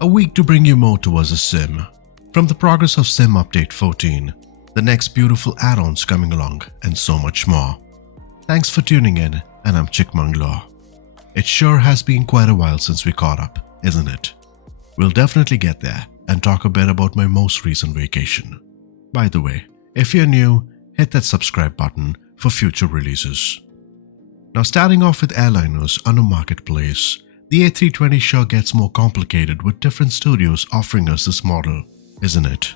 A week to bring you more towards a sim. From the progress of Sim Update 14, the next beautiful add-ons coming along, and so much more. Thanks for tuning in, and I'm Chickmanglaw. It sure has been quite a while since we caught up, isn't it? We'll definitely get there and talk a bit about my most recent vacation. By the way, if you're new, hit that subscribe button for future releases. Now, starting off with Airliners on the marketplace, the A320 sure gets more complicated with different studios offering us this model, isn't it?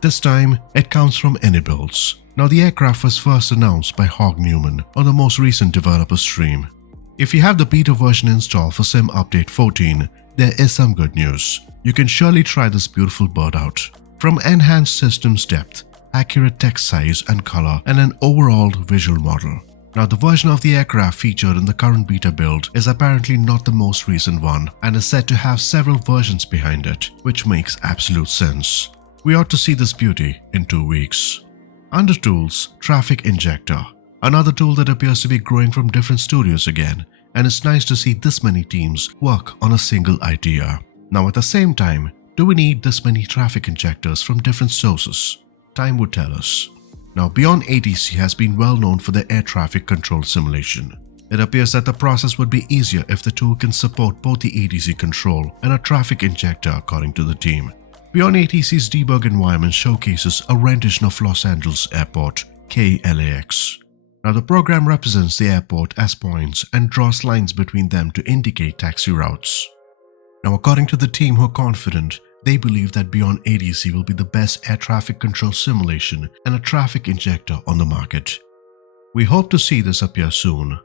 This time, it comes from Inibuilds. Now, the aircraft was first announced by Hog Newman on the most recent developer stream. If you have the beta version installed for Sim Update 14, there is some good news. You can surely try this beautiful bird out. From enhanced systems depth, accurate text size and color, and an overall visual model. Now, the version of the aircraft featured in the current beta build is apparently not the most recent one and is said to have several versions behind it, which makes absolute sense. We ought to see this beauty in 2 weeks. Under Tools, Traffic Injector. Another tool that appears to be growing from different studios again, and it's nice to see this many teams work on a single idea. Now, at the same time, do we need this many traffic injectors from different sources? Time would tell us. Now, Beyond ATC has been well known for their air traffic control simulation. It appears that the process would be easier if the tool can support both the ATC control and a traffic injector, according to the team. Beyond ATC's debug environment showcases a rendition of Los Angeles Airport, KLAX. Now, the program represents the airport as points and draws lines between them to indicate taxi routes. Now, according to the team who are confident, they believe that Beyond ATC will be the best air traffic control simulation and a traffic injector on the market. We hope to see this appear soon.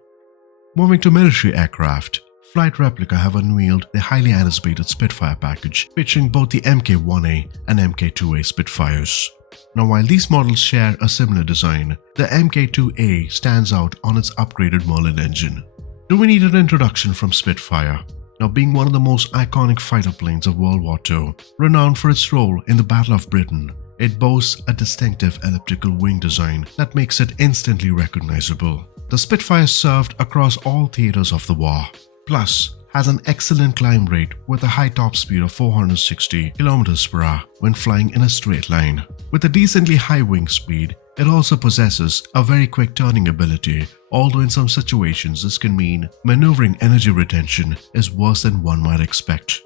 Moving to military aircraft, Flight Replica have unveiled the highly anticipated Spitfire package featuring both the Mk1A and Mk2A Spitfires. Now, while these models share a similar design, the Mk2A stands out on its upgraded Merlin engine. Do we need an introduction from Spitfire? Now, being one of the most iconic fighter planes of World War II, renowned for its role in the Battle of Britain, it boasts a distinctive elliptical wing design that makes it instantly recognizable. The Spitfire served across all theaters of the war, plus has an excellent climb rate with a high top speed of 460 km/h when flying in a straight line. With a decently high wing speed, it also possesses a very quick turning ability, although in some situations this can mean maneuvering energy retention is worse than one might expect.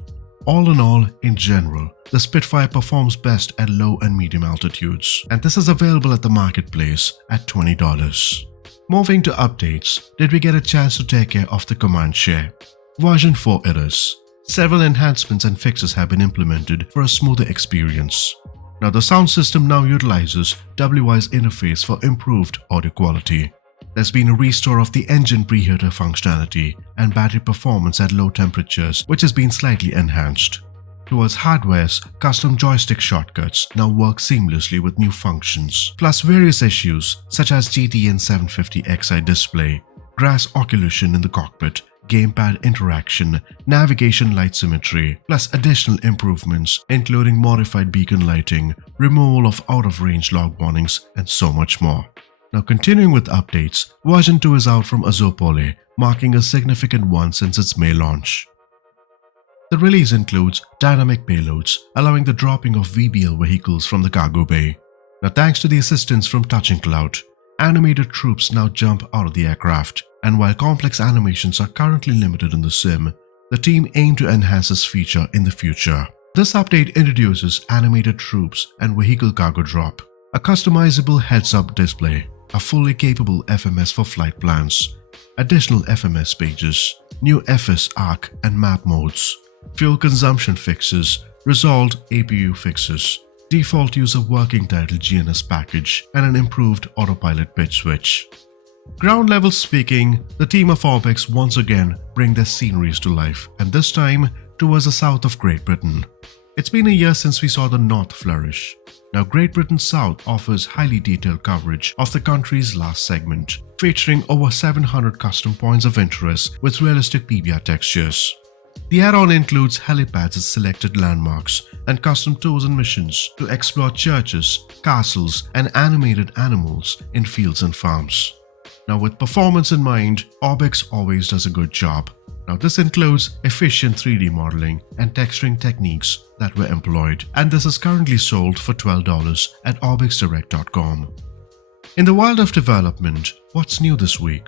All in all, in general, the Spitfire performs best at low and medium altitudes, and this is available at the marketplace at $20. Moving to updates, did we get a chance to take care of the command share? Version 4 it is. Several enhancements and fixes have been implemented for a smoother experience. Now, the sound system now utilizes WI's interface for improved audio quality. There's been a restore of the engine preheater functionality and battery performance at low temperatures, which has been slightly enhanced. Towards hardware's custom joystick shortcuts now work seamlessly with new functions, plus various issues such as GTN 750xi display, grass occlusion in the cockpit, gamepad interaction, navigation light symmetry, plus additional improvements including modified beacon lighting, removal of out-of-range log warnings, and so much more. Now, continuing with updates, version 2 is out from Azopole, marking a significant one since its May launch. The release includes dynamic payloads, allowing the dropping of VBL vehicles from the cargo bay. Now, thanks to the assistance from Touching Cloud, animated troops now jump out of the aircraft, and while complex animations are currently limited in the sim, the team aim to enhance this feature in the future. This update introduces animated troops and vehicle cargo drop, a customizable heads-up display, a fully capable FMS for flight plans, additional FMS pages, new FS arc and map modes, fuel consumption fixes, resolved APU fixes, default use of working title GNS package, and an improved autopilot pitch switch. Ground level speaking, the team of Orbx once again bring their sceneries to life, and this time towards the south of Great Britain. It's been a year since we saw the North flourish. Now, Great Britain South offers highly detailed coverage of the country's last segment, featuring over 700 custom points of interest with realistic PBR textures. The add-on includes helipads at selected landmarks and custom tours and missions to explore churches, castles, and animated animals in fields and farms. Now, with performance in mind, Orbx always does a good job. Now this includes efficient 3D modeling and texturing techniques that were employed, and this is currently sold for $12 at orbxdirect.com. In the world of development, what's new this week?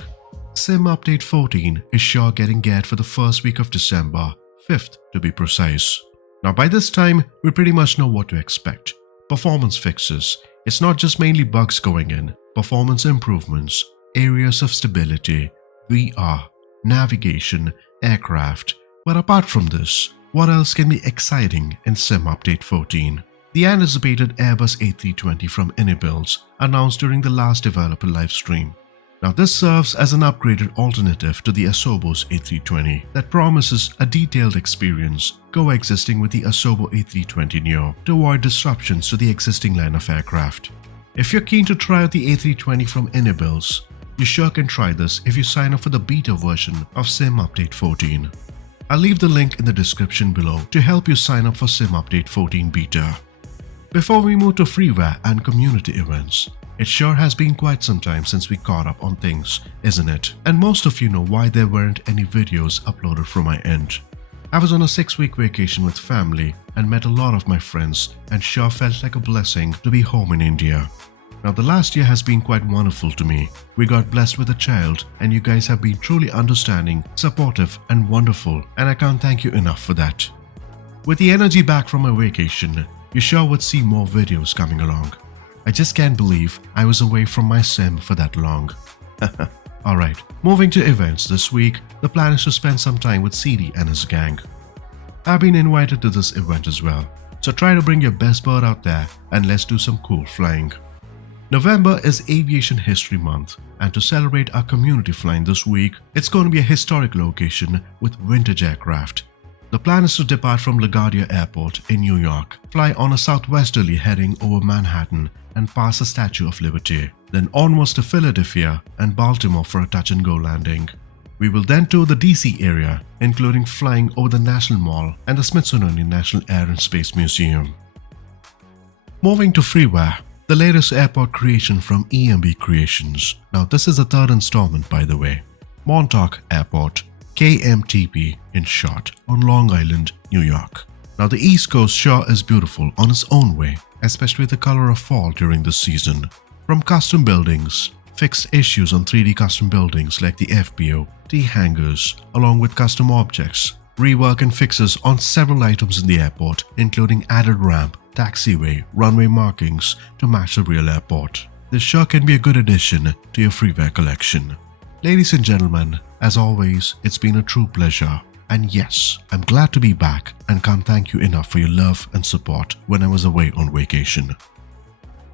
Sim Update 14 is sure getting geared for the first week of December, 5th to be precise. Now by this time, we pretty much know what to expect. Performance fixes. It's not just mainly bugs going in, performance improvements, areas of stability, VR, navigation, aircraft. But apart from this, what else can be exciting in Sim Update 14? The anticipated Airbus A320 from Inibuilds announced during the last developer livestream. Now this serves as an upgraded alternative to the Asobo's A320 that promises a detailed experience coexisting with the Asobo A320 Neo to avoid disruptions to the existing line of aircraft. If you're keen to try out the A320 from Inibuilds, you sure can try this if you sign up for the beta version of Sim Update 14. I'll leave the link in the description below to help you sign up for Sim Update 14 beta. Before we move to freeware and community events, it sure has been quite some time since we caught up on things, isn't it? And most of you know why there weren't any videos uploaded from my end. I was on a 6-week vacation with family and met a lot of my friends, and sure felt like a blessing to be home in India. Now the last year has been quite wonderful to me. We got blessed with a child, and you guys have been truly understanding, supportive and wonderful, and I can't thank you enough for that. With the energy back from my vacation, you sure would see more videos coming along. I just can't believe I was away from my sim for that long. Alright, moving to events this week, the plan is to spend some time with CD and his gang. I've been invited to this event as well, so try to bring your best bird out there and let's do some cool flying. November is Aviation History Month, and to celebrate our community flying this week, it's going to be a historic location with vintage aircraft. The plan is to depart from LaGuardia Airport in New York, fly on a southwesterly heading over Manhattan and pass the Statue of Liberty, then onwards to Philadelphia and Baltimore for a touch-and-go landing. We will then tour the DC area, including flying over the National Mall and the Smithsonian National Air and Space Museum. Moving to freeware, the latest airport creation from EMB Creations. Now this is the third installment, by the way. Montauk Airport, KMTP in short, on Long Island, New York. Now the East Coast sure is beautiful on its own way, especially with the color of fall during this season. From custom buildings, fixed issues on 3D custom buildings like the FBO, T-hangars, along with custom objects, rework and fixes on several items in the airport, including added ramp, taxiway, runway markings to match the real airport. This sure can be a good addition to your freeware collection. Ladies and gentlemen, as always, it's been a true pleasure. And yes, I'm glad to be back and can't thank you enough for your love and support when I was away on vacation.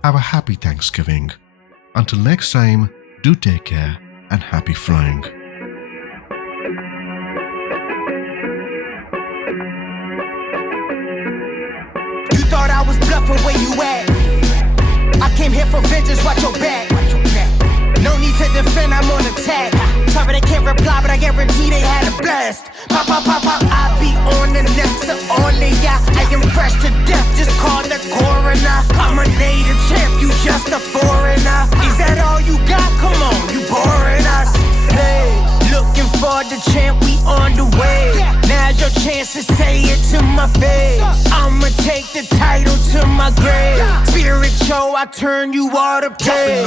Have a happy Thanksgiving. Until next time, do take care and happy flying. You thought I was bluffing, where you at? I came here for vengeance, watch your back. No need to defend, I'm on attack. Sorry they can't reply, but I guarantee they had a blast. Pop, pop, pop, pop, I be on the next to only ya. I am fresh to death, just call the coroner. I'm a native champ, you just a foreigner. Is that all you got? Come on, you boring us. Hey, looking for the champ, we on the way. Now's your chance to say it to my face. I'ma take the title to my grave. Spirit show, I turn you all to praise.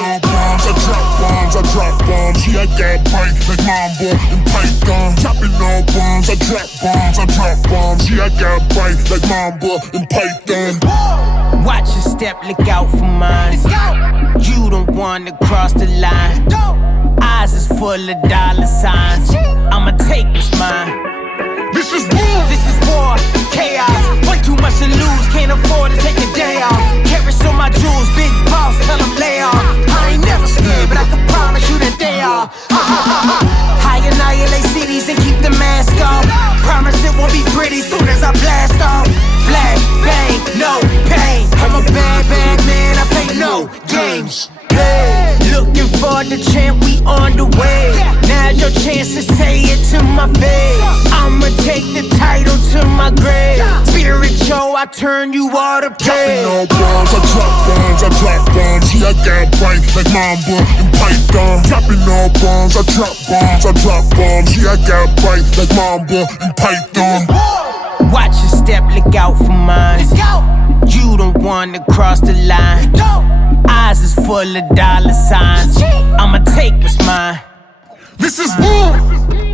I drop bombs, yeah, I got bite like Mambo and Python. Dropping all bombs, I drop bombs, yeah, I got bite like Mambo and Python. Watch your step, look out for mine. You don't wanna cross the line. Eyes is full of dollar signs. I'ma take what's mine. This is war, Chaos, way too much to lose. Can't afford to take a day off. Carrots on my jewels, big boss, tell them lay off. I ain't never scared, but I can promise you that they are. I annihilate cities and keep the mask off. Promise it won't be pretty soon as I blast off. Flag, bang, no pain. I'm a bad man, I play no games. Hey, looking for the champ, we on the way. Now's your chance to say it to my face. I'ma take the title to my grave. Spirit show, I turn you all to praise. Dropping all bombs, I drop bombs, yeah, I got bite like Mambo and Python. Dropping all bombs. bombs, I drop bombs, I drop bombs. Yeah, I got bite like Mamba and Python. Watch your step, look out for mine. You don't wanna cross the line. Eyes is full of dollar signs. I'ma take what's mine. This is war.